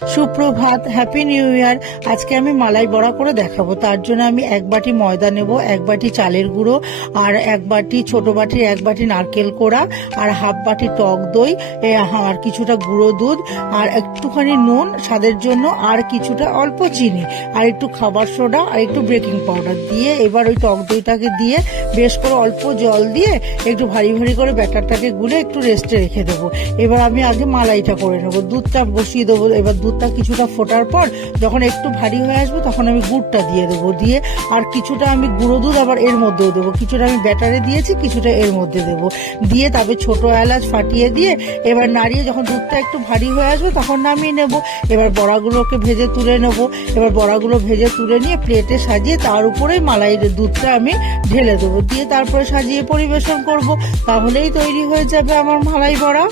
সুপ্রভাত, happy new year. আজকে আমি মালাই বড়া করে দেখাবো। তার জন্য আমি 1 বাটি ময়দা নেব, 1 বাটি চালের গুঁড়ো, আর 1 বাটি ছোট বাটির 1 বাটি নারকেল কোড়া, আর হাফ বাটি টক দই, আর কিছুটা গুঁড়ো দুধ, আর একটুখানি নুন স্বাদের জন্য, আর কিছুটা অল্প চিনি, আর একটু খাবার সোডা, আর একটু বেকিং পাউডার দিয়ে এবার ওই টক দইটাকে দিয়ে বেশ করে অল্প জল দিয়ে একটু ভারী ভারী করে ব্যাটারটাকে গুলে একটু রেস্টে রেখে দেবো। এবার আমি আগে মালাইটা করে নেবো। দুধটা বসিয়ে দেবো। এবার দুধটা কিছুটা ফোটার পর যখন একটু ভারী হয়ে আসবে তখন আমি গুড়টা দিয়ে দেবো। দিয়ে আর কিছুটা আমি গুঁড়ো দুধ আবার এর মধ্যেও দেবো। কিছুটা আমি ব্যাটারে দিয়েছি, কিছুটা এর মধ্যে দেবো। দিয়ে তারপরে ছোট এলাচ ফাটিয়ে দিয়ে এবার নাড়িয়ে যখন দুধটা একটু ভারী হয়ে আসবে তখন নামিয়ে নেবো। এবার বড়াগুলোকে ভেজে তুলে নেবো। এবার বড়াগুলো ভেজে তুলে নিয়ে প্লেটে সাজিয়ে তার উপরে মালাইয়ের দুধটা আমি ঢেলে দেবো। দিয়ে তারপরে সাজিয়ে পরিবেশন করব। তাহলেই তৈরি হয়ে যাবে আমার মালাই বড়া।